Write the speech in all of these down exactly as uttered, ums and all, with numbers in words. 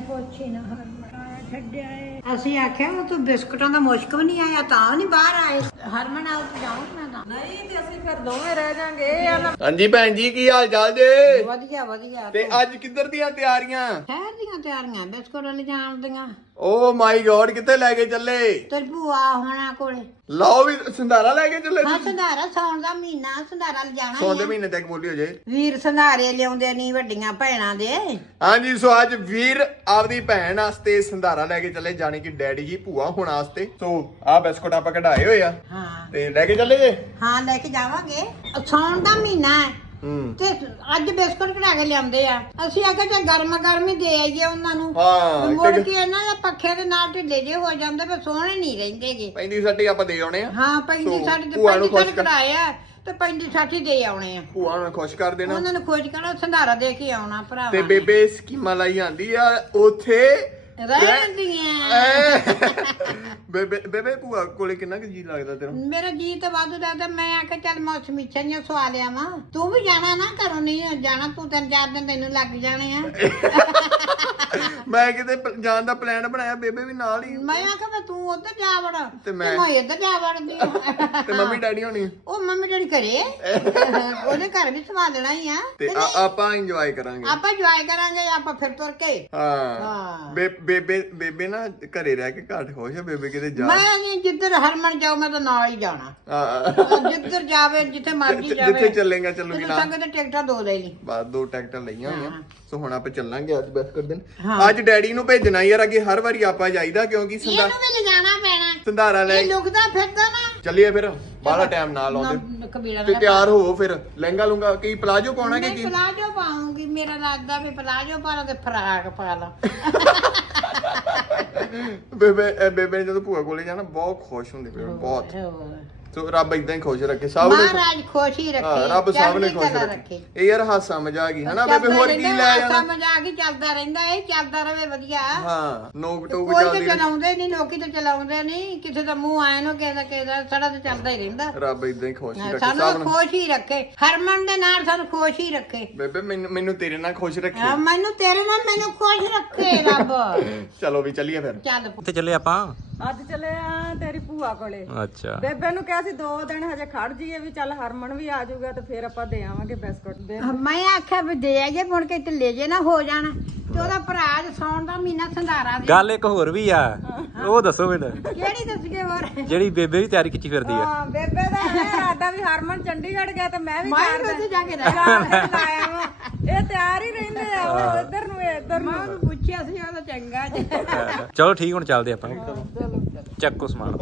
ਪੁੱਛੀ ਨਾ ਹਰਮਨ ਛੱਡਿਆ ਏ। ਅਸੀਂ ਆਖਿਆ ਉਹ ਤੂੰ ਬਿਸਕੁਟਾਂ ਦਾ ਮੁਸ਼ਕ ਵੀ ਨਹੀਂ ਆਇਆ ਤਾਂ ਨਹੀਂ ਬਾਹਰ ਆਏ। ਹਰਮਨ ਆਉ ਤੇ ਜਾਉਂ ਮੈਂ ਤਾਂ ਨਹੀਂ ਤੇ ਅਸੀਂ ਫਿਰ ਦੋਵੇਂ ਰਹਿ ਜਾਾਂਗੇ। ਹਾਂਜੀ ਭੈਣ ਜੀ ਕੀ ਹਾਲ ਚਾਲ ਜੇ? ਵਧੀਆ ਵਧੀਆ। ਤੇ ਅੱਜ ਕਿੱਧਰ ਦੀਆਂ ਤਿਆਰੀਆਂ? ਸ਼ਹਿਰ ਦੀਆਂ ਤਿਆਰੀਆਂ ਬਿਸਕੁਟ ਲਿਜਾਣ ਦੀਆਂ। ਓ ਮਾਈ ਗੋਡ ਕਿੱਥੇ ਲੈ ਕੇ ਚੱਲੇ? ਤੇਰੀ ਭੂਆ ਹੋਣਾ ਕੋਲੇ। ਲਓ ਵੀ ਸੰਧਾਰਾ ਲੈ ਕੇ ਚੱਲੇ ਹਾਂ ਤੁਸੀਂ? ਸੰਧਾਰਾ ਸੌਣ ਦਾ ਮਹੀਨਾ ਸੰਧਾਰਾ ਲਿਜਾਣਾ ਸੌਣ ਦੇ ਮਹੀਨੇ ਤੱਕ ਬੋਲੀ ਹੋ ਜੇ। ਵੀਰ ਸੰਧਾਰੇ ਲਿਆਉਂਦੇ ਨਹੀਂ ਵੱਡੀਆਂ ਭੈਣਾਂ ਦੇ। ਹਾਂਜੀ ਸੋ ਅੱਜ ਵੀਰ ਆਪਦੀ ਭੈਣ ਵਾਸਤੇ ਸੰਧਾਰਾ ਲੈ ਕੇ ਚੱਲੇ, ਜਾਣੀ ਕਿ ਡੈਡੀ ਜੀ ਭੂਆ ਹੋਣ ਵਾਸਤੇ। ਸੋ ਆਹ ਬਿਸਕੁਟ ਆਪਾਂ ਕਢਾਏ ਹੋਏ ਆ ਹਾਂ ਤੇ ਲੈ ਕੇ ਚੱਲੇ ਜੇ। ਹਾਂ ਲੈ ਕੇ ਜਾਵਾਂਗੇ। ਸੌਣ ਦਾ ਮਹੀਨਾ ਹੈ ਹੂੰ ਤੇ ਅੱਜ ਬਿਸਕੁਟ ਕਢਾ ਕੇ ਲਿਆਉਂਦੇ ਆ। ਅਸੀਂ ਆਖਿਆ ਜੇ ਗਰਮ ਗਰਮ ਹੀ ਦੇ ਆਈਏ ਉਹਨਾਂ ਨੂੰ। ਹਾਂ ਮੁੜ ਕੇ ਇਹਨਾਂ ਦੇ ਪੱਖੇ ਦੇ ਨਾਲ ਢਿੱਲੇ ਜੇ ਹੋ ਜਾਂਦੇ ਪਰ ਸੋਹਣੇ ਨਹੀਂ ਰਹਿੰਦੇਗੇ। ਪੈਂਦੀ ਸੱਟੀ ਆਪਾਂ ਦੇ ਆਉਣੇ ਆ। ਹਾਂ ਪੈਂਦੀ ਸੋ, ਸਾਡੇ ਤੇ ਭੂਆ ਨੂੰ ਪੈਂਦੀ ਸਾਡੇ ਖੁਸ਼ ਕਰ- ਕਢਾਇਆ ਤੇ ਪੈਂਦੀ ਸਾਠੀ ਦੇ ਆਉਣੇ ਆ। ਭੂਆ ਨੂੰ ਖੁਸ਼ ਕਰ ਦੇਣਾ ਉਹਨਾਂ ਨੂੰ ਖੋਜ ਕਰਨਾ ਸੰਧਾਰਾ ਦੇ ਕੇ ਆਉਣਾ ਭਰਾਵਾ। ਤੇ ਬੇਬੇ ਸਕੀਮਾਂ ਲਾਈ ਜਾਂਦੀ ਆ ਉੱਥੇ ਰਹਿਣ ਦੀਆਂ। ਐ। ਬੇਬੇ ਬੇਬੇ ਭੂਆ ਕੋਲੇ ਕਿੰਨਾ ਕੁ ਜੀ ਲੱਗਦਾ ਤੇਰਾ? ਮੇਰਾ ਜੀ ਤਾਂ ਵਾਧੂ ਦਾ। ਮੈਂ ਆਖਿਆ ਚੱਲ ਮੌਸਮੀ ਛਈਆਂ ਸਵਾ ਲਿਆ ਵਾ। ਤੂੰ ਵੀ ਜਾਣਾ ਨਾ ਘਰੋਂ ਨਹੀਂ ਜਾਣਾ। ਤੂੰ ਤਿੰਨ ਚਾਰ ਦਿਨ ਤੈਨੂੰ ਲੱਗ ਜਾਣੇ ਆ। ਮੈਂ ਕਿਤੇ ਪ- ਜਾਣ ਦਾ ਪਲਾਨ ਬਣਾਇਆ, ਬੇਬੇ ਵੀ ਨਾਲ ਹੀ। ਮੈਂ ਆਖਿਆ ਵੀ ਤੂੰ ਉੱਧਰ ਜਾ ਵੜ ਤੇ ਤੇ ਮੈਂ- ਮੈਂ ਇੱਧਰ ਜਾ ਵੜਦੀ ਆ। ਤੇ ਮੰਮੀ ਡੈਡੀ ਹੋਣੀ ਉਹ ਮੰਮੀ ਡੈਡੀ ਘਰੇ ਉਹਦੇ ਘਰ ਵੀ ਸੰਭਾਲ ਲੈਣਾ ਹੀ ਆ। ਤੇ ਆ- ਆਪਾਂ ਇੰਜੋਏ ਕਰਾਂਗੇ। ਆਪਾਂ ਇੰਜੋਏ ਕਰਾਂਗੇ ਆਪਾਂ ਫਿਰ ਤੁਰ ਕੇ। ਹਾਂ ਹਾਂ। ਬੇ- ਬੇਬੇ ਬੇਬੇ ਨਾ ਘਰੇ ਰਹਿ ਕੇ ਘੱਟ ਖੁਸ਼ ਆ, ਬੇਬੇ ਕਿਤੇ ਜਾ। ਮੈਂ ਨਹੀਂ ਜਿੱਧਰ ਹਰਮਨ ਜਾਉ ਮੈਂ ਤਾਂ ਨਾਲ ਹੀ ਜਾਣਾ। ਹਾਂ ਜਿੱਧਰ ਜਾਵੇ ਜਿੱਥੇ ਮਰਜ਼ੀ ਜਿ- ਜਾਵੇ। ਜਿੱਥੇ ਚੱਲੇਗਾ ਚੱਲੂਗੀ ਤੈਨੂੰ ਨਾ। ਸੰਗ ਤੇ ਟਿਕਟਾਂ ਦੋ ਲੈ ਲਈ। ਬਾਅਦ ਦੋ ਟਿਕਟਾਂ ਲਈਆਂ ਹੋਈਆਂ। ਹਾਂ। ਸੋ ਹੁਣ ਆਪਾਂ ਚੱਲਾਂਗੇ ਅੱਜ ਬਸ ਕਰ ਦਿਨ। ਹਾਂ। ਅੱਜ ਡੈਡੀ ਨੂੰ ਭੇਜਣਾ ਯਾਰ, ਅੱਗੇ ਹਰ ਵਾਰੀ ਆਪਾਂ ਜਾਈਦਾ ਕਿਉਂਕਿ ਸੰਧਾ ਇਹਨੂੰ ਵੀ ਲਿਜਾਣਾ ਪੈਣਾ। ਸੰਧਾਰਾ ਲੈ ਇਹ ਲੁਕਦਾ ਫਿਰਦਾ ਨਾ। ਚੱਲੀਏ ਫਿਰ ਬਾਹਲਾ ਟਾਈਮ ਨਾ ਲਾਉਂਦੇ ਨਾ ਕਬੀਲਾ ਤੇ ਤਿਆਰ ਹੋਵੋ ਫਿਰ। ਲਹਿੰਗਾ ਲੂੰਗਾ ਕੀ ਪਲਾਜੋ ਪਾਉਣਾ ਕਿ ਮੈਂ ਕੀ? ਪਲਾਜੋ ਪਾਉਂਗੀ। ਮੇਰਾ ਲੱਗਦਾ ਵੀ ਪਲਾਜੋ ਪਾ ਲਾ ਤੇ ਫਰਾਕ ਪਾ ਲਾ। ਬੇਬੇ ਇਹ ਬੇਬੇ ਨੇ ਜਦੋਂ ਭੂਆ ਕੋਲੇ ਜਾਣਾ ਬਹੁਤ ਖੁਸ਼ ਹੁੰਦੇ ਪਏ ਬਹੁਤ। ਹੋਰ। ਸੋ ਰੱਬ ਇਦਾਂ ਹੀ ਖੁਸ਼ ਰੱਖੇ ਸਭ ਨੂੰ। ਮਹਾਰਾਜ ਖੁਸ਼ ਹੀ ਹਾਂ ਰੱਖੇ। ਰੱਬ ਸਭ ਨੇ ਚੜ੍ਹਦੀ ਖੁਸ਼ ਕਲਾ ਰੱਖੇ। ਇਹ ਯਾਰ ਹਾਸਾ ਮਜ਼ਾਕ ਹੀ ਹਨਾ ਬੇਬੇ, ਹੋਰ ਕੀ ਲੈ ਜਾਣਾ। ਸਮਝ ਆ ਗਈ ਚੱਲਦਾ ਰਹਿੰਦਾ। ਇਹ ਚੱਲਦਾ ਰਵੇ ਵਧੀਆ। ਹਾਂ ਨੋਕ ਟੋਕ ਕੋਈ ਤਾਂ ਚੱਲਦੀ ਰਹੇ। ਚਲਾਉਂਦੇ ਨਹੀਂ ਲੋਕੀ ਤਾਂ ਚਲਾਉਂਦੇ ਨਹੀਂ। ਕਿਸੇ ਦਾ ਮੂੰਹ ਆਏ ਨੂੰ ਕਿਸੇ ਦਾ ਕਿਸੇ ਦਾ ਸਾਡਾ ਤਾਂ ਚੱਲਦਾ ਹੀ ਰਹਿੰਦਾ। ਰੱਬ ਇਦਾਂ ਹੀ ਖੁਸ਼ ਹੀ ਰੱਖੇ ਸਾਨੂੰ ਸਭ ਨੂੰ। ਖੁਸ਼ ਹੀ ਰੱਖੇ। ਹਰਮਨ ਦੇ ਨਾਲ ਸਾਨੂੰ ਖੁਸ਼ ਹੀ ਰੱਖੇ। ਬੇਬੇ ਮੈਨੂੰ ਮੈਨੂੰ ਤੇਰੇ ਨਾਲ ਖੁਸ਼ ਰੱਖੇ। ਹਾਂ, ਮੈਨੂੰ ਤੇਰੇ ਨਾਲ ਮੈਨੂੰ ਖੁਸ਼ ਰੱਖੇ ਰੱਬ। ਚਲੋ ਵੀ ਚੱਲੀਏ ਫਿਰ। ਚੱਲ ਕਿੱਥੇ ਚੱਲੇ ਆਪਾਂ? ਅੱਜ ਚੱਲੇ ਆ ਤੇਰੀ ਭੂਆ ਕੋਲੇ। ਅੱਛਾ ਬੇਬੇ ਨੂੰ ਕਿਹਾ ਸੀ ਦੋ ਦਿਨ ਹਜੇ ਖੜ ਜੀਏ ਵੀ ਚੱਲ ਹਰਮਨ ਵੀ ਆ ਜਾਊਗਾ ਤੇ ਫਿਰ ਆਪਾਂ ਦੇ ਆਵਾਂਗੇ ਬਿਸਕੁਟ ਦੇ। ਮੈਂ ਆਖਿਆ ਵੀ ਦੇ ਆਈਏ ਮੁੜ ਕੇ ਢਿੱਲੇ ਜੇ ਨਾ ਹੋ ਜਾਣਾ। ਤੇ ਉਹਦਾ ਭਰਾ ਸੌਣ ਦਾ ਮਹੀਨਾ ਸੰਧਾਰਾ ਦੇ। ਗੱਲ ਇੱਕ ਹੋਰ ਵੀ ਆ, ਉਹ ਦੱਸੋ ਮੈਨੂੰ। ਕਿਹੜੀ ਦੱਸਗੇ ਹੋਰ? ਜਿਹੜੀ ਬੇਬੇ ਵੀ ਤਿਆਰੀ ਕੀਤੀ ਫਿਰਦੀ ਆ। ਹਾਂ ਬੇਬੇ ਦਾ ਇਹ ਇਰਾਦਾ ਵੀ ਹਰਮਨ ਚੰਡੀਗੜ੍ਹ ਗਿਆ ਤੇ ਮੈਂ ਵੀ ਮੈਂ ਚਾਰ ਵੀ ਦਿਨ ਉੱਥੇ ਜਾ ਕੇ ਰਹਿ ਚਾਰ ਦਿਨ ਲਾਇਆ ਵਾਂ। ਇਹ ਤਿਆਰ ਹੀ ਰਹਿੰਦੇ ਆ ਉਹ ਇੱਧਰ ਨੂੰ ਇਹ ਇੱਧਰ ਨੂੰ। ਮੈਂ ਉਹਨੂੰ ਪੁੱਛਿਆ ਸੀ ਉਹਦਾ ਚੰਗਾ ਜੀ। ਚਲੋ ਠੀਕ, ਹੁਣ ਚੱਲਦੇ ਆਪਾਂ। ਚੱਕੋ ਸਮਾਨ।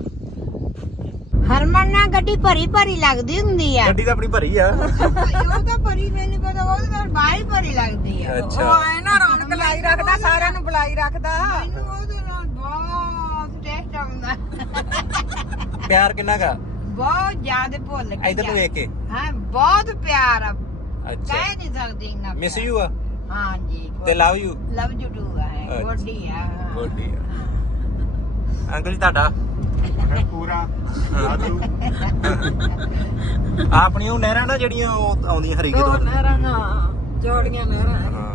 ਹਰਮਨ ਨਾਲ ਗੱਡੀ ਭਰੀ ਭਰੀ ਲੱਗਦੀ ਹੁੰਦੀ ਆ। ਗੱਡੀ ਤਾਂ ਆਪਣੀ ਭਰੀ ਆ। ਉਹ ਤਾਂ ਭਰੀ ਮੈਨੂੰ ਪਤਾ ਉਹਦੇ ਨਾਲ ਬਾਹਲੀ ਭਰੀ ਲੱਗਦੀ ਆ। ਅੱਛਾ ਉਹ ਐ ਨਾ ਰੌਣਕ ਲਾਈ ਰੱਖਦਾ, ਸਾਰਿਆਂ ਨੂੰ ਬੁਲਾਈ ਰੱਖਦਾ। ਮੈਨੂੰ ਉਹਦੇ ਨਾਲ ਬਹੁਤ ਟੇਸਟ ਆਉਂਦਾ। ਪਿਆਰ ਕਿੰਨਾ ਗਾ? ਬਹੁਤ ਜ਼ਿਆਦਾ ਭੁੱਲ ਗਈ। ਇੱਧਰ ਨੂੰ ਵੇਖ ਕੇ। ਹਾਂ ਬਹੁਤ ਪਿਆਰ ਆ। ਅੱਛਾ ਕਹਿ ਨਹੀਂ ਸਕਦੀ ਇੰਨਾ ਮਿਸ ਪਿਆਰ। ਯੂ ਆ ਹਾਂ ਜੀ ਤੇ love you. Love you too ਆ। ਗੋਡੀ ਆ। ਗੋਡੀ ਆ। ਅੰਕਲ ਜੀ ਤੁਹਾਡਾ ਪੂਰਾ ਸਾਧੂ। ਆਪਣੀ ਉਹ ਨਹਿਰਾਂ ਨਾ ਜਿਹੜੀਆਂ ਉਹ ਆਉਂਦੀਆਂ ਹਰੀਕੇ ਦੋ ਤੋਂ। ਨਹਿਰਾਂ ਨਾ ਜੋੜੀਆਂ ਨਹਿਰਾਂ। ਹਾਂ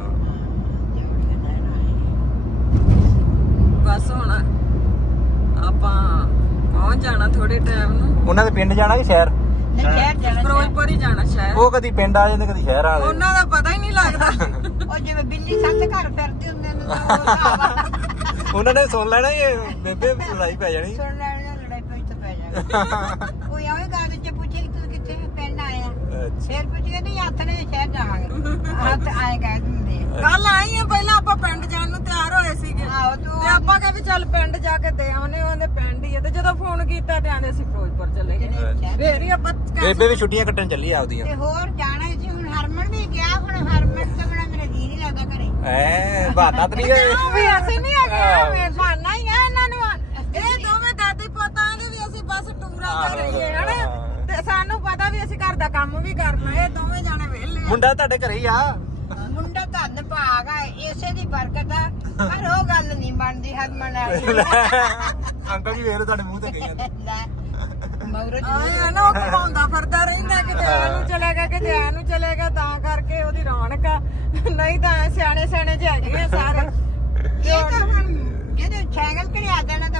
ਬਸ ਹੁਣ ਆਪਾਂ ਪਹੁੰਚ ਜਾਣਾ ਥੋੜੇ ਟਾਈਮ ਨੂੰ। ਉਹਨਾਂ ਦੇ ਪਿੰਡ ਜਾਣਾ ਕਿ ਸ਼ਹਿਰ? ਨਹੀਂ ਸ਼ਹਿਰ ਜਾਣਾ। ਫਿਰੋਜ਼ਪੁਰ ਹੀ ਜਾਣਾ ਸ਼ਹਿਰ। ਉਹ ਕਦੀ ਪਿੰਡ ਆ ਜਾਂਦੇ ਕਦੀ ਸ਼ਹਿਰ ਆ ਜਾਂਦੇ। ਉਹਨਾਂ ਦਾ ਪਤਾ ਹੀ ਨਹੀਂ ਲੱਗਦਾ। ਉਹ ਜਿਵੇਂ ਬਿੱਲੀ ਸੱਤ ਘਰ ਫਿਰਦੇ ਹੁੰਦੇ ਨੇ ਤਾਂ ਉਹ ਹਿਸਾਬ ਆ। ਉਹਨਾਂ ਨੇ ਸੁਣ ਲੈਣਾ ਇਹ ਬੇਬੇ ਲੜਾਈ ਪੈ ਜਾਣੀ। ਸੁਣ ਲੈਣ ਨਾਲ ਲੜਾਈ ਪਈ ਤਾਂ ਪੈ ਜਾਣੀ। ਕੋਈ ਆਵੇ ਗੱਲ ਚ ਪੁੱਛੇ ਕਿ ਤੂੰ ਕਿੱਥੇ ਪਿੰਡ ਆਇਆ। ਅੱਛਾ ਫਿਰ ਪੁੱਛੇ ਨਹੀਂ ਹੱਥ ਨੇ ਸ਼ਹਿਰ ਜਾਵਾਂਗੇ। ਹੱਥ ਆਏ ਕਹਿ ਦਿੰਦੇ ਆ। ਕੱਲ ਆਈ ਆ ਪਹਿਲਾਂ ਆਪਾਂ ਪਿੰਡ ਜਾਣ ਨੂੰ ਤਿਆਰ ਹੋਏ ਸੀਗੇ ਆਹੋ ਤੂੰ ਤੇ ਆਪਾਂ ਕਹੇ ਵੀ ਚੱਲ ਪਿੰਡ ਜਾ ਕੇ ਦੇ ਆਉਨੇ ਉਹਦੇ ਪਿੰਡ ਹੀ ਆ ਤੇ ਜਦੋਂ ਫੋਨ ਕੀਤਾ ਤੇ ਆਂਦੇ ਸੀ ਫਿਰੋਜ਼ਪੁਰ ਚੱਲੇ ਗਏ। ਫੇਰ ਹੀ ਆਪਾਂ ਬੇਬੇ ਵੀ ਛੁੱਟੀਆਂ ਕੱਟਣ ਚੱਲੀ ਆਪਦੀਆਂ। ਤੇ ਹੋਰ ਜਾਣਾ ਸੀ ਹੁਣ। ਹਰਮਨ ਵੀ ਗਿਆ ਹੁਣ। ਹਰਮਨ ਤੋਂ ਬਿਨਾਂ ਮੇਰਾ ਜੀ ਨਹੀਂ ਲੱਗਦਾ ਘਰੇ। ਐ ਬਹਾਨਾ ਤਾਂ ਨਹੀਂ ਕਿਉਂ ਵੀ ਅਸੀਂ ਨਹੀਂ ਹੈਗੇ ਮੈਂ ਬਹਾਨਾ ਹੀ ਆ ਇਹਨਾਂ ਨੂੰ। ਇਹ ਦੋਵੇਂ ਦਾਦੀ ਪੋਤਾਂ ਦੇ ਵੀ ਅਸੀਂ ਬਸ ਟੂਰਾਂ ਕਰ ਰਹੀਏ ਹਨਾ ਤੇ ਸਾਨੂੰ ਪਤਾ ਵੀ ਅਸੀਂ ਘਰ ਦਾ ਕੰਮ ਵੀ ਕਰਨਾ। ਇਹ ਦੋਵੇਂ ਜਾਣੇ ਵਿਹਲੇ ਆ। ਮੁੰਡਾ ਤੁਹਾਡੇ ਘਰੇ ਹੀ ਆ। ਮੁੰਡਾ ਧੰਨ ਭਾਗ ਆ ਇਸੇ ਦੀ ਬਰਕਤ ਆ। ਪਰ ਉਹ ਗੱਲ ਨਹੀਂ ਬਣਦੀ ਹਰਮਨ ਨਾਲ। ਅੰਕਲ ਜੀ ਵੇਖ ਤੁਹਾਡੇ ਮੂੰਹ ਤੇ ਕਹੀ ਜਾਂਦੇ। ਮੌਰਜ ਆਏ ਨਾ ਉਹ ਘੁਮਾਉਂਦਾ ਫਿਰਦਾ ਰਹਿੰਦਾ ਕਿਤੇ ਆ ਨੂੰ ਚਲੇਗਾ ਕਿਤੇ ਆ ਨੂੰ ਚਲੇਗਾ ਤਾਂ ਕਰਕੇ ਉਹਦੀ ਰੌਣਕ ਆ। ਨਹੀਂ ਤਾਂ ਸਿਆਣੇ ਸਿਆਣੇ ਜਿਹੇ ਹੈਗੇ ਆ ਸਾਰੇ।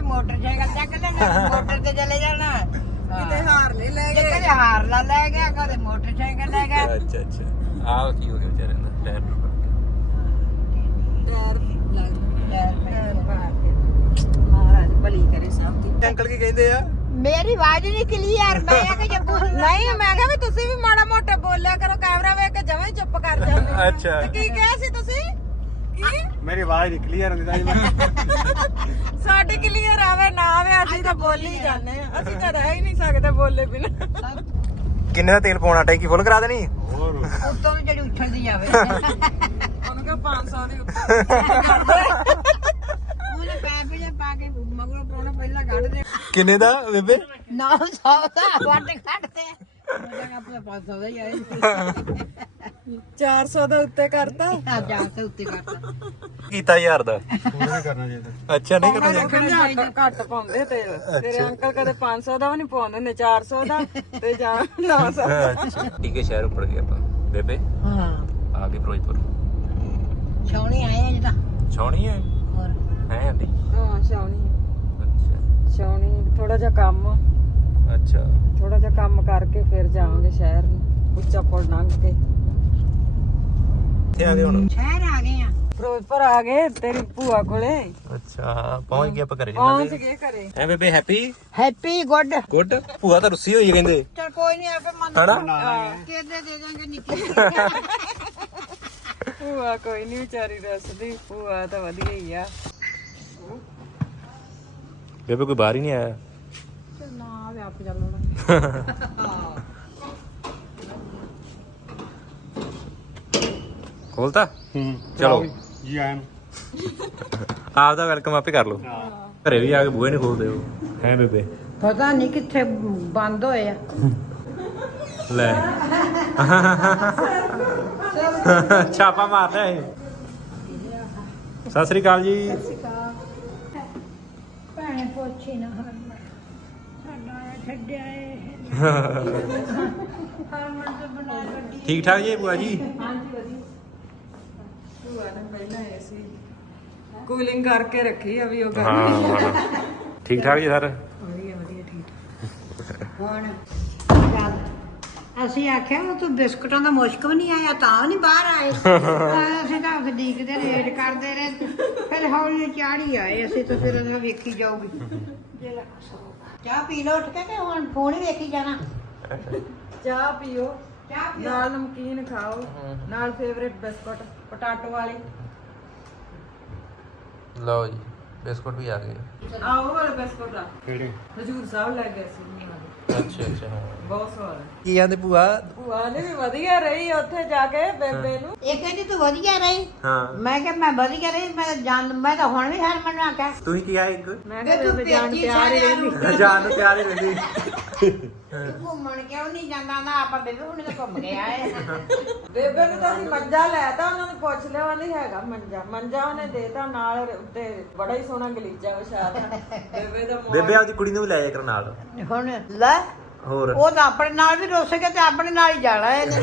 ਮੋਟਰਸਾਈਕਲ ਚੱਕ ਲੈਣਾ ਮੋਟਰ ਤੇ ਚਲੇ ਜਾਣਾ ਕਿਤੇ ਹਾਰ ਲੈ ਲੈ ਜੇ ਗਏ ਕਦੇ ਹਾਰਲਾ ਲੈ ਗਿਆ ਕਦੇ ਮੋਟਰਸਾਈਕਲ ਲੈ ਗਿਆ ਅੱਛਾ ਅੱਛਾ ਆਹ ਕੀ ਹੋ ਗਿਆ ਵਿਚਾਰੇ ਦਾ ਟਾਇਰ ਟੁੱਟ ਗਿਆ ਟਾਇਰ ਲੱਗ ਟਾਇਰ ਪਾ ਕੇ ਮਹਾਰਾਜ ਭਲੀ ਕਰੇ ਸਭ ਦੀ ਅੰਕਲ ਕੀ ਕਹਿੰਦੇ ਆ ਮੇਰੀ ਆਵਾਜ਼ ਨਹੀਂ ਕਲੀਅਰ ਮੈਂ ਆ ਕਿ ਜੇ ਬੋਲ ਨਹੀਂ ਮੈਂ ਕਿਹਾ ਵੀ ਤੁਸੀਂ ਵੀ ਮਾੜਾ ਮੋਟਾ ਬੋਲਿਆ ਕਰੋ ਕੈਮਰਾ ਵੇਖ ਕੇ ਜਮਾਂ ਹੀ ਚੁੱਪ ਕਰ ਜਾਂਦੇ ਅੱਛਾ ਤੇ ਕੀ ਕਿਹਾ ਸੀ ਤੁਸੀਂ ਕੀ ਮੇਰੀ ਆਵਾਜ਼ ਨਹੀਂ ਕਲੀਅਰ ਹੁੰਦੀ ਤਾਂ ਜੀ ਮੈਂ ਸਾਡੇ ਕਲੀਅਰ ਆਵੇ ਨਾ ਆਵੇ ਅਸੀਂ ਤਾਂ ਬੋਲ ਹੀ ਜਾਂਦੇ ਆ ਅਸੀਂ ਤਾਂ ਰਹਿ ਹੀ ਨਹੀਂ ਸਕਦੇ ਬੋਲੇ ਬਿਨਾਂ ਕਿੰਨੇ ਦਾ ਤੇਲ ਪਾਉਣਾ ਟੈਂਕੀ ਫੁੱਲ ਕਰਾ ਦੇਣੀ ਹੋਰ ਉੱਤੋਂ ਵੀ ਜਿਹੜੀ ਉੱਛਲਦੀ ਜਾਵੇ ਉਹਨੂੰ ਕਿਹਾ ਪੰਜ ਸੌ ਦੀ ਉੱਤੇ ਉਹਨੇ ਪੈਪ ਜਿਹਾ ਪਾ ਕੇ ਮਗਰੋਂ ਪਾਉਣਾ ਪਹਿਲਾਂ ਕੱਢ ਦੇ ਕਿੰਨੇ ਦਾ ਬੇਬੇ ਨੌ ਸੌ ਦਾ ਵੱਟ ਕੱਢਦੇ ਉਹਦਾ ਆਪਣਾ ਪੰਜ ਸੌ ਦਾ ਹੀ ਆਏ ਚਾਰ ਸੌ ਦੇ ਉੱਤੇ ਕਰਤਾ ਆ ਜਾ ਕੇ ਉੱਤੇ ਕਰਤਾ ਕੀਤਾ ਹਜ਼ਾਰ ਦਾ ਹੋਰ ਵੀ ਕਰਨਾ ਚਾਹੀਦਾ ਅੱਛਾ ਨਹੀਂ ਕਰਨਾ ਚਾਹੀਦਾ ਘੱਟ ਘੱਟ ਪਾਉਂਦੇ ਤੇਲ ਤੇਰੇ ਅੰਕਲ ਕਦੇ ਪੰਜ ਸੌ ਦਾ ਵੀ ਨਹੀਂ ਪਾਉਂਦੇ ਨੇ ਚਾਰ ਸੌ ਦਾ ਤੇ ਜਾਂ ਨੌ ਸੌ ਦਾ ਅੱਛਾ ਠੀਕ ਹੈ ਸ਼ਹਿਰ ਉੱਪਰ ਗਏ ਆਪਾਂ ਬੇਬੇ ਹਾਂ ਆ ਗਏ ਫਿਰੋਜ਼ਪੁਰ ਛਾਉਣੀ ਆਏ ਆ ਜਿੱਦਾਂ ਛਾਉਣੀ ਹੈ ਹੋਰ ਹੈ ਆਂਟੀ ਹਾਂ ਸ਼ਾਉਣੀ ਅੱਛਾ ਸ਼ਾਉਣੀ ਥੋੜਾ ਜਿਹਾ ਕੰਮ ਅੱਛਾ ਥੋੜਾ ਜਿਹਾ ਕੰਮ ਕਰਕੇ ਫਿਰ ਜਾਵਾਂਗੇ ਸ਼ਹਿਰ ਨੂੰ ਉੱਚਾ ਪੁਲ ਲੰਘ ਕੇ ਇੱਥੇ ਆ ਗਏ ਹੁਣ ਸ਼ਹਿਰ ਆ ਗਏ ਆ ਫਿਰੋਜ਼ਪੁਰ ਆ ਗਏ ਤੇਰੀ ਭੂਆ ਕੋਲੇ ਅੱਛਾ ਪਹੁੰਚ ਗਏ ਆਪਾਂ ਘਰੇ ਪਹੁੰਚ ਗਏ ਘਰੇ ਐ ਬੇਬੇ ਹੈਪੀ ਹੈਪੀ ਗੁੱਡ ਗੁੱਡ ਭੂਆ ਤਾਂ ਰੁੱਸੀ ਹੋਈ ਹੈ ਕਹਿੰਦੇ ਚਲ ਕੋਈ ਨਹੀਂ ਆਪੇ ਮੰਨ ਹਨਾ ਕਿਹਦੇ ਦੇ ਦਾਂਗੇ ਨਿੱਕੀ ਭੂਆ ਕੋਈ ਨਹੀਂ ਵਿਚਾਰੀ ਦੱਸਦੀ ਭੂਆ ਤਾਂ ਵਧੀਆ ਹੀ ਆ ਬੇਬੇ ਕੋਈ ਬਾਹਰ ਹੀ ਨਹੀਂ ਆਇਆ ਨਾ ਆਵੇ ਆਪ ਚੱਲਣਾ ਖੋਲਤਾ ਹੂੰ ਚਲੋ ਜੀ ਆਇਆਂ ਆਪ ਦਾ ਵੈਲਕਮ ਆਪੇ ਕਰ ਲਓ ਘਰੇ ਵੀ ਆ ਕੇ ਬੂਹੇ ਨਹੀਂ ਖੋਲਦੇ ਹੋ ਹੈ ਬੇਬੇ ਪਤਾ ਨਹੀਂ ਕਿੱਥੇ ਬੰਦ ਹੋਏ ਆ ਲੈ ਛਾਪਾ ਮਾਰਦਾ ਇਹ ਸਤਿ ਸ੍ਰੀ ਅਕਾਲ ਜੀ ਭੈਣੇ ਪੁੱਛੀ ਨਾ ਹਰਮਨ ਸਾਡਾ ਛੱਡਿਆ ਏ ਹਰਮਨ ਤੇ ਬਣਾ ਗੱਡੀ ਠੀਕ ਠਾਕ ਜੀ ਭੂਆ ਜੀ ਭੂਆ ਨੇ ਪਹਿਲਾਂ ਏਸੀ ਕੂਲਿੰਗ ਕਰਕੇ ਰੱਖੀ ਆ ਵੀ ਉਹ ਹਾਂ ਹਾਂ। ਠੀਕ ਠਾਕ ਜੀ ਸਰ ਵਧੀਆ ਵਧੀਆ ਠੀਕ ਹੁਣ ਚੱਲ ਅਸੀਂ ਆਖਿਆ ਉਹ ਤੂੰ ਬਿਸਕੁਟਾਂ ਦਾ ਮੁਸ਼ਕ ਵੀ ਨਹੀਂ ਆਇਆ ਤਾਂ ਨਹੀਂ ਬਾਹਰ ਆਏ ਅਸੀਂ ਤਾਂ ਉਡੀਕਦੇ ਰੇਟ ਕਰਦੇ ਰਹੇ ਫਿਰ ਹੌਲੀ ਚਾੜੀ ਆਏ ਅਸੀਂ ਤਾਂ ਫਿਰ ਉਹਨਾਂ ਵੇਖੀ ਜਾਊਗੀ ਚਾਹ ਪੀ ਲਓ ਉੱਠ ਕੇ ਕਿ ਹੁਣ ਫੋਨ ਹੀ ਵੇਖੀ ਜਾਣਾ ਚਾਹ ਪੀਓ ਚਾਹ ਪੀਓ ਨਾਲ ਨਮਕੀਨ ਖਾਓ ਨਾਲ ਫੇਵਰੇਟ ਬਿਸਕੁਟ ਪਟਾਟੋ ਵਾਲੇ ਲਓ ਜੀ ਬਿਸਕੁਟ ਵੀ ਆ ਗਏ ਆਹ ਉਹ ਵਾਲੇ ਬਿਸਕੁਟ ਆ ਕਿਹੜੇ ਹਜੂਰ ਸਾਹਿਬ ਲੈ ਗਏ ਸੀ ਅੱਛਾ ਅੱਛਾ ਬਹੁਤ ਸਵਾਦ ਕੀ ਆਂਦੇ ਭੂਆ ਭੂਆ ਨੇ ਵੀ ਵਧੀਆ ਰਹੀ ਉੱਥੇ ਜਾ ਕੇ ਬੇਬੇ ਨੂੰ ਇਹ ਕਹਿੰਦੀ ਤੂੰ ਵਧੀਆ ਰਹੀ ਹਾਂ ਮੈਂ ਕਿਹਾ ਮੈਂ ਵਧੀਆ ਰਹੀ ਮੈਂ ਤਾਂ ਜਾਣ ਮੈਂ ਤਾਂ ਹੁਣ ਵੀ ਹਰਮਨ ਨੂੰ ਆਖਿਆ ਤੁਸੀਂ ਕੀ ਆਏ ਇੱਕ ਮੈਂ ਕਿ ਕਿਹਾ ਤੂੰ ਬੇਬੇ ਜਾਨ ਭੇਜੀ ਪਿਆਰ ਹੀ ਸਾਰਿਆਂ ਨੂੰ। ਰਹਿੰਦੀ ਜਾਨ ਨੂੰ ਪਿਆਰ ਹੀ ਰਹਿੰਦੀ ਘੁੰਮਣ ਕਿਉਂ ਨਹੀਂ ਜਾਂਦਾ ਨਾ ਆਪਾਂ ਬੇਬੇ ਹੁਣ ਤਾਂ ਘੁੰਮ ਕੇ ਆਏ ਬੇਬੇ ਨੂੰ ਤਾਂ ਅਸੀਂ ਮੰਜਾ ਲੈਤਾ ਉਹਨਾਂ ਨੂੰ ਪੁੱਛ ਲਿਆ ਨਹੀਂ ਹੈਗਾ ਮੰਜਾ ਮੰਜਾ ਉਹਨੇ ਦੇਤਾ ਨਾਲ ਉੱਤੇ ਬੜਾ ਹੀ ਸੋਹਣਾ ਗਲੀਚਾ ਵਿਛਾਤਾ ਬੇਬੇ ਦਾ ਮੋਹ ਬੇਬੇ ਆਪਦੀ ਕੁੜੀ ਨੂੰ ਵੀ ਲੈ ਜਾ ਕਰ ਨਾਲ ਹੁਣ ਲੈ ਹੋਰ ਉਹ ਤਾਂ ਆਪਣੇ ਨਾਲ ਵੀ ਰੁੱਸ ਕੇ ਤੇ ਆਪਣੇ ਨਾਲ ਹੀ ਜਾਣਾ ਇਹਨੇ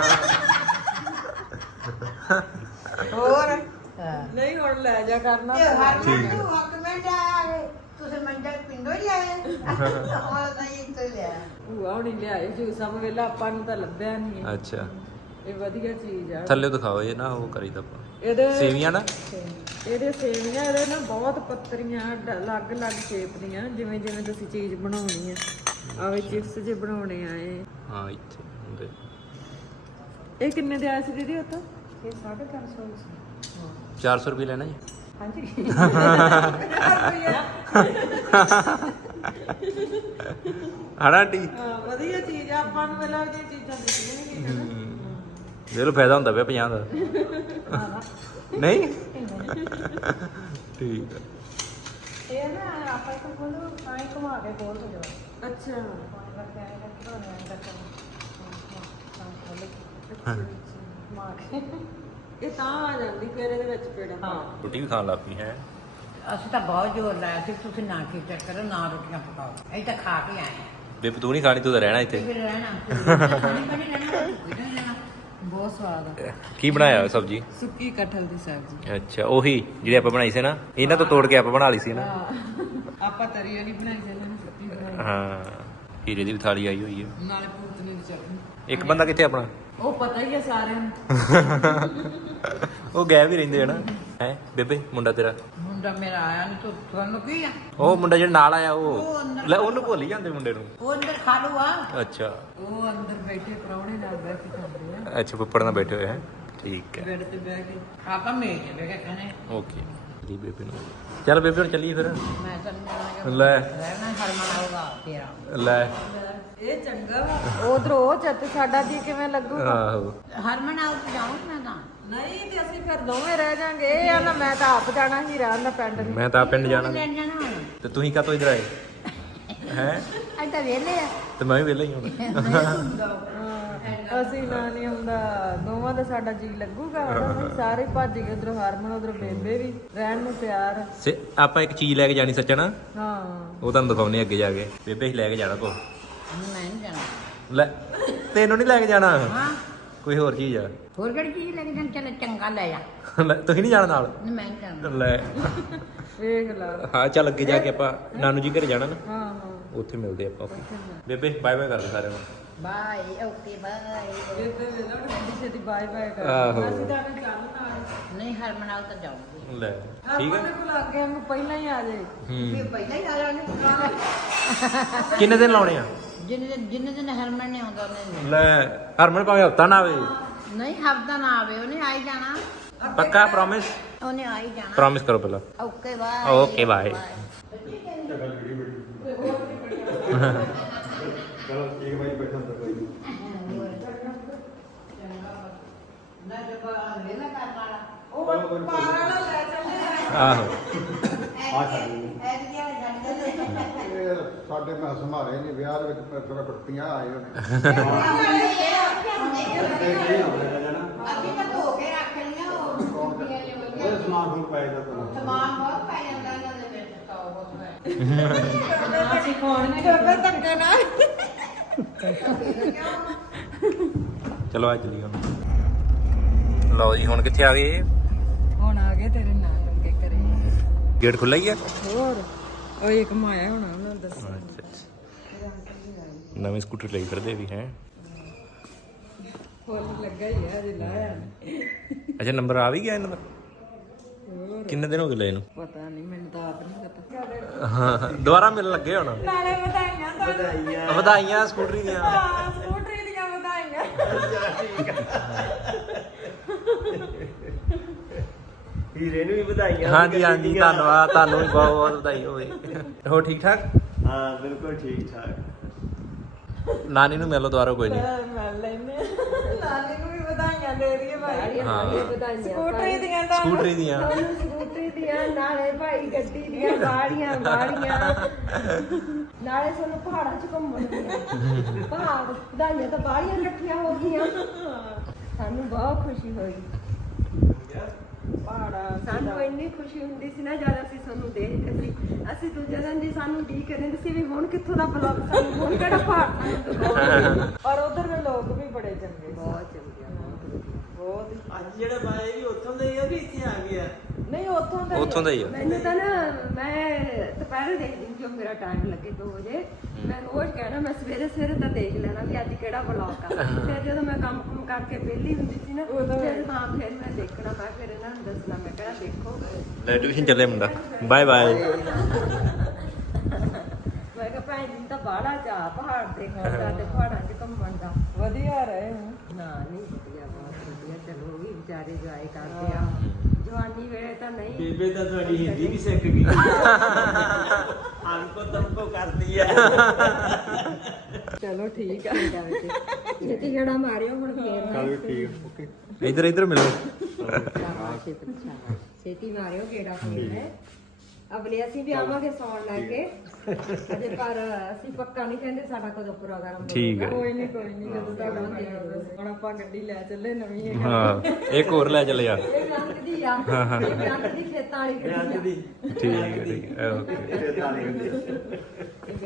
ਹੋਰ ਨਹੀਂ ਹੁਣ ਲੈ ਜਾ ਕਰਨਾ ਤੇ ਹਰਮਨ ਨੂੰ ਕਮੈਂਟ ਆਇਆ ਤੁਸੀਂ ਮੰਜਾ ਪਿੰਡੋਂ ਹੀ ਆਏ ਉਹ ਨਹੀਂ ਇੱਥੇ ਲਿਆ ਭੂਆ ਹੁਣੀ ਲਿਆਏ ਜੂਸ ਆ ਵੇਲਾ ਆਪਾਂ ਨੂੰ ਤਾਂ ਲੱਭਿਆ ਨਹੀਂ ਅੱਛਾ ਇਹ ਵਧੀਆ ਚੀਜ਼ ਆ ਥੱਲੇ ਦਿਖਾਓ ਇਹ ਨਾ ਉਹ ਕਰੀਦਾ ਆਪਾਂ ਇਹਦੇ ਸੇਵੀਆਂ ਨਾ ਇਹਦੇ ਸੇਵੀਆਂ ਇਹਦੇ ਨਾ ਬਹੁਤ ਪੱਤਰੀਆਂ ਅਲੱਗ-ਅਲੱਗ ਸ਼ੇਪ ਦੀਆਂ ਜਿਵੇਂ ਜਿਵੇਂ ਤੁਸੀਂ ਚੀਜ਼ ਬਣਾਉਣੀ ਆ ਆਵੇ ਚਿਪਸ ਜੇ ਬਣਾਉਣੇ ਆ ਇਹ ਹਾਂ ਇੱਥੇ ਹੁੰਦੇ ਇਹ ਕਿੰਨੇ ਦੇ ਆਏ ਸੀ ਦੀਦੀ ਉੱਥੋਂ ਇਹ ਸਾਢੇ ਚਾਰ ਸੌ ਸੀ ਚਾਰ ਸੌ ਰੁਪਏ ਲੈਣਾ ਜੀ ਹਾਂਜੀ ਹਣਾ ਆਂਟੀ ਹਾਂ ਵਧੀਆ ਚੀਜ਼ ਆ ਆਪਾਂ ਨੂੰ ਵੇਲਾ ਦੀਆਂ ਚੀਜ਼ਾਂ ਦਿਖਦੀਆਂ ਨਹੀਂ ਦੇ ਲੋ ਫਾਇਦਾ ਹੁੰਦਾ ਪਿਆ ਪੰਜਾਹ ਦਾ ਨਹੀਂ ਠੀਕ ਹੈ ਇਹ ਨਾ ਆਪਾਂ ਇੱਕ ਕੋਲੋਂ ਆਈ ਘੁਮਾ ਕੇ ਕੋਲ ਹੋ ਜਾਵਾ ਅੱਛਾ ਇਹ ਤਾਂ ਆ ਜਾਂਦੀ ਫਿਰ ਇਹਦੇ ਵਿੱਚ ਪੇੜਾ ਹਾਂ ਰੋਟੀ ਵੀ ਖਾਣ ਲੱਗ ਪਈ ਹੈ ਅਸੀਂ ਤਾਂ ਬਹੁਤ ਜ਼ੋਰ ਲਾਇਆ ਸੀ ਤੁਸੀਂ ਨਾ ਕੀ ਚੈੱਕ ਕਰੋ ਨਾ ਰੋਟੀਆਂ ਪਕਾਓ ਅਸੀਂ ਤਾਂ ਖਾ ਕੇ ਆਏ ਆ ਬੇਬੇ ਤੂੰ ਨਹੀਂ ਖਾਣੀ ਤੂੰ ਤਾਂ ਰਹਿਣਾ ਇੱਥੇ ਫਿਰ ਰਹਿਣਾ ਖਾਣੀ ਬਣੀ ਰਹਿਣਾ ਰਹਿਣਾ ਬਹੁਤ ਸਵਾਦ ਆ ਕੀ ਬਣਾਇਆ ਹੋਇਆ ਸਬਜੀ ਸੁੱਕੀ ਕਟਹਲ ਦੀ ਸਬਜ਼ੀ ਅੱਛਾ ਉਹੀ ਜਿਹੜੀ ਆਪਾਂ ਬਣਾਈ ਸੀ ਨਾ ਇਹਨਾਂ ਤੋਂ ਤੋੜ ਕੇ ਆਪਾਂ ਬਣਾ ਲਈ ਸੀ ਨਾ ਆਪਾਂ ਤਰੀ ਵਾਲੀ ਬਣਾਈ ਸੀ ਇਹਨਾਂ ਨੂੰ ਸੁੱਕੀ ਬਣਾਈ ਹਾਂ ਹੀਰੇ ਦੀ ਵੀ ਥਾਲੀ ਆਈ ਹੋਈ ਹੈ ਨਾਲੇ ਪੂਤਨੇ ਦੀ ਚਟਨੀ ਇੱਕ ਬੰਦਾ ਕਿੱਥੇ ਆਪਣਾ ਉਹ ਪਤਾ ਹੀ ਆ ਸਾਰਿਆਂ ਨੂੰ ਉਹ ਗਏ ਵੀ ਰਹਿੰਦੇ ਹਨ ਹੈ ਬੇਬੇ ਮੁੰਡਾ ਤੇਰਾ ਮੁੰਡਾ ਮੇਰਾ ਆਇਆ ਨਹੀਂ ਤੂੰ ਤੁਹਾਨੂੰ ਕੀ ਆ ਉਹ ਮੁੰਡਾ ਜਿਹੜਾ ਨਾਲ ਆਇਆ ਉਹ ਉਹ ਅੰਦਰ- ਲੈ ਉਹਨੂੰ ਭੁੱਲ ਹੀ ਜਾਂਦੇ ਮੁੰਡੇ ਨੂੰ ਉਹ ਅੰਦਰ ਖਾ ਲੂਆ ਅੱਛਾ ਉਹ ਅੰਦਰ ਬੈਠੇ ਪ੍ਰਾਹੁਣੇ ਨਾਲ ਬਹਿ ਕੇ ਖਾਂਦੇ ਆ ਅੱਛਾ ਫੁੱਫੜ ਨਾਲ ਬੈਠੇ ਹੋਏ ਹੈ ਠੀਕ ਹੈ ਬੈੱਡ ਤੇ ਬਹਿ ਕੇ ਆਪਾਂ ਮੇਜ ਤੇ ਬਹਿ ਕੇ ਖਾਣੇ ਓਕੇ ਜੀ ਬੇਬੇ ਨੂੰ ਚੱਲ ਬੇਬੇ ਹੁਣ ਚੱਲੀਏ ਫਿਰ ਮੈਂ ਤਾਂ ਨਹੀਂ ਲੈ ਰਹਿਣਾ ਹਰਮਨ ਆਊਗਾ ਤੇਰਾ ਲੈ ਇਹ ਚੰਗਾ ਵਾ ਉਧਰ ਉਹ ਚੱਤ ਸਾਡਾ ਜੀ ਕਿਵੇਂ ਲੱਗੂਗਾ ਆਹੋ ਹਰਮਨ ਆਊ ਤੇ ਜਾਉਂ ਮੈਂ ਤਾਂ ਨਹੀਂ ਤੇ ਅਸੀਂ ਫਿਰ ਦੋਵੇਂ ਰਹਿ ਜਾਾਂਗੇ ਇਹ ਆ ਨਾ ਮੈਂ ਤਾਂ ਆਪ ਜਾਣਾ ਹੀ ਰਹਿਣ ਦਾ ਪਿੰਡ ਨੂੰ ਮੈਂ ਤਾਂ ਆਪ ਪਿੰਡ ਜਾਣਾ ਲੈਣ ਜਾਣਾ ਹੁਣ ਤੇ ਤੁਸੀਂ ਕਾਹਤੋਂ ਇੱਧਰ ਆਏ ਹੈ ਅੱਜ ਤਾਂ ਵਿਹਲੇ ਆ ਤੇ ਮੈਂ ਵੀ ਵਿਹਲਾ ਹੀ ਹੁਣ ਹਾਂ, ਅਸੀਂ ਨਾ ਨਹੀਂ ਹੁੰਦਾ ਦੋਵਾਂ ਦਾ ਸਾਡਾ ਜੀ ਲੱਗੂਗਾ ਹਨਾ? ਅਸੀਂ ਸਾਰੇ ਭੱਜ ਗਏ ਉਧਰ ਹਰਮਨ ਉਧਰ ਬੇਬੇ ਵੀ ਰਹਿਣ ਨੂੰ ਤਿਆਰ ਆ। ਸੇ ਆਪਾਂ ਇੱਕ ਚੀਜ਼ ਲੈ ਕੇ ਜਾਣੀ ਸੱਚਣਾ ਹਾਂ ਉਹ ਤੁਹਾਨੂੰ ਦਿਖਾਉਣੇ ਅੱਗੇ ਜਾ ਕੇ ਬੇਬੇ ਹੀ ਲੈ ਕੇ ਜਾਣਾ ਕੋ ਮੈਂ ਨਹੀਂ ਜਾਣਾ ਲੈ ਤੈਨੂੰ ਨਹੀਂ ਲੈ ਕੇ ਜਾਣਾ ਹਾਂ ਕੋਈ ਹੋਰ ਚੀਜ਼ ਆ ਹੋਰ ਕਿਹੜੀ ਚੀਜ਼ ਲੈ ਕੇ ਜਾਣ ਚੱਲ ਚੰਗਾ ਲੈ ਜਾ ਲੈ, ਤੁਸੀਂ ਨਹੀਂ ਜਾਣਾ ਨਾਲ ਨਹੀਂ, ਮੈਂ ਨਹੀਂ ਜਾਣਾ ਲੈ ਵੇਖ ਲਾ ਹਾਂ ਚੱਲ ਅੱਗੇ ਜਾ ਕੇ ਆਪਾਂ ਨਾਨੂ ਜੀ ਘਰੇ ਜਾਣਾ ਨਾ ਹਾਂ ਹਾਂ ਉੱਥੇ ਮਿਲਦੇ ਆਪਾਂ ਬੇਬੇ ਬਾਏ ਬਾਏ ਕਰਦੇ ਸਾਰਿਆਂ ਨੂੰ ਬਾਏ ਓਕੇ ਬਾਏ ਬੇਬੇ ਵੇਲਾ ਠੰਡੀ ਛੇਤੀ ਬਾਏ ਬਾਏ ਕਰ ਆਹੋ। ਅਸੀਂ ਤਾਂ ਚੱਲ ਨਾਲ ਨਹੀਂ ਹਰਮਨ ਆਊ ਤਾਂ ਜਾਊਂਗੀ ਲੈ ਠੀਕ ਹੈ ਹਰਮਨ ਕੋਲ ਆ ਕੇ ਹਮ ਪਹਿਲਾਂ ਹੀ ਆ ਜਾਏ ਹੂੰ ਪਹਿਲਾਂ ਹੀ ਆ ਜਾਣੇ ਕਿੰਨੇ ਦਿਨ ਲਾਉਣੇ ਆ ਜਿੰਨੇ ਦਿਨ ਜਿੰਨੇ ਦਿਨ ਹਰਮਨ ਨੇ ਆਉਂਦਾ ਉਹਨੇ ਲੈ ਹਰਮਨ ਭਾਵੇਂ ਹਫਤਾ ਨਾ ਆਵੇ ਨਹੀਂ ਹਫਤਾ ਨਾ ਆਵੇ ਉਹਨੇ ਆ ਹੀ ਜਾਣਾ ਪੱਕਾ ਪ੍ਰੋਮਿਸ ਉਹਨੇ ਆ ਹੀ ਜਾਣਾ ਪ੍ਰੋਮਿਸ ਕਰੋ ਪਹਿਲਾਂ ਓਕੇ ਬਾਏ ਓਕੇ ਬਾਏ ਚਲੋ ਠੀਕ ਹੈ ਭਾਈ ਬੈਠੋ ਅੰਦਰ ਕੋਈ ਨਾ ਜਬ ਵੇਲਾ ਕਰਨ ਵਾਲਾ ਉਹ ਪਾਰਾ ਨਾਲ ਲੈ ਚੱਲੇ ਆਹੋ ਆ ਛੱਡ ਐਡ ਗਿਆ ਜਾਂਦੇ ਇਹ ਸਾਡੇ ਮੈਂ ਸੰਭਾਲੇ ਨਹੀਂ ਵਿਆਹ ਦੇ ਵਿੱਚ ਥੋੜਾ ਪੱਟੀਆਂ ਆਏ ਹੋਣੇ ਅਸੀਂ ਤਾਂ ਧੋ ਕੇ ਰੱਖ ਲਈਆਂ ਉਹ ਕੁੜੀਆਂ ਨੇ ਵਧੀਆ ਇਹ ਸਮਾਨ ਹੁਣ ਪਾਏ ਦਾ ਤੁਹਾਨੂੰ ਸਮਾਨ ਬਹੁਤ ਪੈ ਜਾਂਦਾ ਇਹਨਾਂ ਦੇ ਵਿੱਚ ਤਾਂ ਉਹ ਬਹੁਤ ਅਸੀਂ ਖਾਣ ਨਹੀਂ ਬੇਬੇ ਧੱਕੇ ਨਾਲ ਚਲੋ ਆ ਚਲੀ ਹੁਣ ਲਓ ਜੀ ਹੁਣ ਕਿੱਥੇ ਆ ਗਏ ਹੁਣ ਆ ਗਏ ਤੇਰੇ ਨਾਲ ਅੱਗੇ ਕਰੇ ਗੇਟ ਖੁੱਲਾ ਹੀ ਆ ਹੋਰ ਉਹ ਇੱਕ ਮਾਇਆ ਹੋਣਾ ਉਹਨਾਂ ਨੂੰ ਦੱਸ ਨਵੀਂ ਸਕੂਟਰ ਲਈ ਫਿਰਦੇ ਵੀ ਹੈ ਫੁੱਲ ਲੱਗਾ ਹੀ ਆ ਜੇ ਲਾਇਆ ਅੱਛਾ ਨੰਬਰ ਆ ਵੀ ਗਿਆ ਇਹਨਾਂ ਦਾ ਕਿੰਨੇ ਦਿਨ ਹੋ ਗਏ ਲਏ ਇਹਨੂੰ ਪਤਾ ਨਹੀਂ ਮੈਨੂੰ ਤਾਂ ਆਪ ਨਹੀਂ ਪਤਾ ਹਾਂ ਦੁਬਾਰਾ ਮਿਲਣ ਲੱਗੇ ਹੁਣ ਨਾਲੇ ਵਧਾਈਆਂ ਤੁਹਾਨੂੰ ਵਧਾਈਆਂ ਸਕੂਟਰੀ ਦੀਆਂ ਹਾਂ ਸਕੂਟਰੀ ਦੀਆਂ ਵਧਾਈਆਂ ਹੀਰੇ ਨੂੰ ਵੀ ਵਧਾਈਆਂ ਹਾਂਜੀ ਹਾਂਜੀ ਧੰਨਵਾਦ ਤੁਹਾਨੂੰ ਵੀ ਬਹੁਤ ਬਹੁਤ ਵਧਾਈ ਹੋਵੇ ਹੋ ਠੀਕ ਠਾਕ ਹਾਂ ਬਿਲਕੁਲ ਠੀਕ ਠਾਕ ਨਾਨੀ ਨੂੰ ਮਿਲੋ ਦੁਬਾਰਾ ਕੋਈ ਨਹੀਂ ਮਿਲ ਲੈਨੇ ਨਾਨੀ ਨੂੰ ਵੀ ਵਧਾਈਆਂ ਦੇ ਦਈਏ ਭਾਈ ਹਾਂ ਸਕੂਟਰੀ ਦੀਆਂ ਤਾਂ ਸਕੂਟਰੀ ਦੀਆਂ ਸਕੂਟਰੀ ਦੀਆਂ ਨਾਲੇ ਭਾਈ ਗੱਡੀ ਦੀਆਂ ਬਾੜੀਆਂ ਬਾੜੀਆਂ ਨਾਲੇ ਸਾਨੂੰ ਪਹਾੜਾਂ 'ਚ ਘੁੰਮਣ ਦੀਆਂ ਪਹਾੜ ਵਧਾਈਆਂ ਤਾਂ ਬਾੜੀਆਂ ਇਕੱਠੀਆਂ ਹੋ ਗਈਆਂ ਸਾਨੂੰ ਬਹੁਤ ਖੁਸ਼ੀ ਹੋਈ ਪਹਾੜਾ ਸਾਨੂੰ ਇੰਨੀ ਖੁਸ਼ੀ ਹੁੰਦੀ ਸੀ ਨਾ ਜਦ ਅਸੀਂ ਸਾਨੂੰ ਦੇਖਦੇ ਸੀ ਅਸੀਂ ਦੂਜੇ ਦਿਨ ਦੀ ਸਾਨੂੰ ਡੀਕ ਕਰਦੇ ਸੀ ਵੀ ਹੁਣ ਕਿੱਥੋਂ ਦਾ ਬਲੌਗ ਸਾਨੂੰ ਹੁਣ ਕਿਹੜਾ ਪਹਾੜ ਸਾਨੂੰ ਦਿਖਾਉਣਗੇ। ਔਰ ਉਧਰ ਦੇ ਲੋਕ ਵੀ ਬੜੇ ਚੰਗੇ ਬਹੁਤ ਚੰਗੇ ਆ, ਬਹੁਤ ਵਧੀਆ। ਬਹੁਤ ਹੀ। ਅੱਜ ਜਿਹੜਾ ਬਾਏ ਵੀ ਉੱਥੋਂ ਦਾ ਹੀ ਆ ਵੀ ਇੱਥੇ ਆ ਗਿਆ ਨਹੀਂ ਉੱਥੋਂ ਦਾ ਉੱਥੋਂ ਦਾ ਹੀ ਆ ਮੈਨੂੰ ਤਾਂ ਨਾ ਮੈਂ ਦੁਪਹਿਰੇ ਦੇਖਦੀ ਜੋ ਮੇਰਾ ਟਾਈਮ ਲੱਗੇ ਦੋ ਵਜੇ ਮੈਂ ਰੋਜ਼ ਕਹਿਣਾ ਮੈਂ ਸਵੇਰੇ ਸਵੇਰੇ ਤਾਂ ਦੇਖ ਲੈਣਾ ਵੀ ਅੱਜ ਕਿਹੜਾ ਵਲੌਗ ਆ ਫਿਰ ਜਦੋਂ ਮੈਂ ਕੰਮ ਕੁਮ ਕਰਕੇ ਵਿਹਲੀ ਹੁੰਦੀ ਸੀ ਨਾ ਫਿਰ ਹਾਂ ਫਿਰ ਮੈਂ ਦੇਖਣਾ ਮੈਂ ਫਿਰ ਇਹਨਾਂ ਨੂੰ ਦੱਸਣਾ ਮੈਂ ਕਿਹੜਾ ਦੇਖੋ ਲੈ ਟਿਊਸ਼ਨ ਚੱਲੇ ਮੁੰਡਾ ਬਾਏ ਬਾਏ ਮੈਂ ਕਿਹਾ ਭੈਣ ਜੀ ਨੂੰ ਤਾਂ ਬਾਹਲਾ ਚਾਹ ਪਹਾੜ ਦੇਖਣ ਦਾ ਤੇ ਪਹਾੜਾਂ 'ਚ ਘੁੰਮਣ ਦਾ ਵਧੀਆ ਰਹੇ ਹਾਂ ਨਾ ਨਹੀਂ ਵਧੀਆ ਬਹੁਤ ਵਧੀਆ ਚਲੋ ਉਹ ਵੀ ਵਿਚਾਰੇ ਜਾਏ ਕਰਦੇ ਆ ਜਵਾਨੀ ਵੇਲੇ ਤਾਂ ਨਹੀਂ ਬੇਬੇ ਤਾਂ ਤੁਹਾਡੀ ਹਿੰਦੀ ਵੀ ਸਿੱਖ ਗਈ ਆਂਕੋ ਤਮਕੋ ਕਰਦੀ ਹੈ ਚਲੋ ਠੀਕ ਆ ਛੇਤੀ ਜਿਹੜਾ ਮਾਰਿਓ ਹੁਣ ਫੇਰ ਚੱਲ ਵੀ ਠੀਕ ਓਕੇ ਇੱਧਰ ਇੱਧਰ ਮਿਲੋ ਸ਼ਾਬਾਸ਼ ਛੇਤੀ ਮਾਰਿਓ ਕਿਹੜਾ ਫੇਰ ਹੈ ਅਗਲੇ ਅਸੀਂ ਵੀ ਆਵਾਂਗੇ ਸੌਣ ਲੈ ਕੇ ਅਜੇ ਪਰ ਅਸੀਂ ਪੱਕਾ ਨਹੀਂ ਕਹਿੰਦੇ ਸਾਡਾ ਕਦੋਂ ਪ੍ਰੋਗਰਾਮ ਠੀਕ ਹੈ ਕੋਈ ਨਹੀਂ ਕੋਈ ਨਹੀਂ ਜਦੋਂ ਤੱਕ ਹੁਣ ਆਪਾਂ ਗੱਡੀ ਲੈ ਚੱਲੇ ਨਵੀਂ ਇਹ ਹਾਂ ਇੱਕ ਹੋਰ ਲੈ ਚੱਲੇ ਆ ਇਹ ਰੰਗ ਦੀ ਆ ਇਹ ਰੰਗ ਦੀ ਖੇਤਾਂ ਵਾਲੀ ਗੱਡੀ ਆ ਠੀਕ ਹੈ ਠੀਕ ਹੈ ਓਕੇ ਤੇ ਤਾਂ ਨਹੀਂ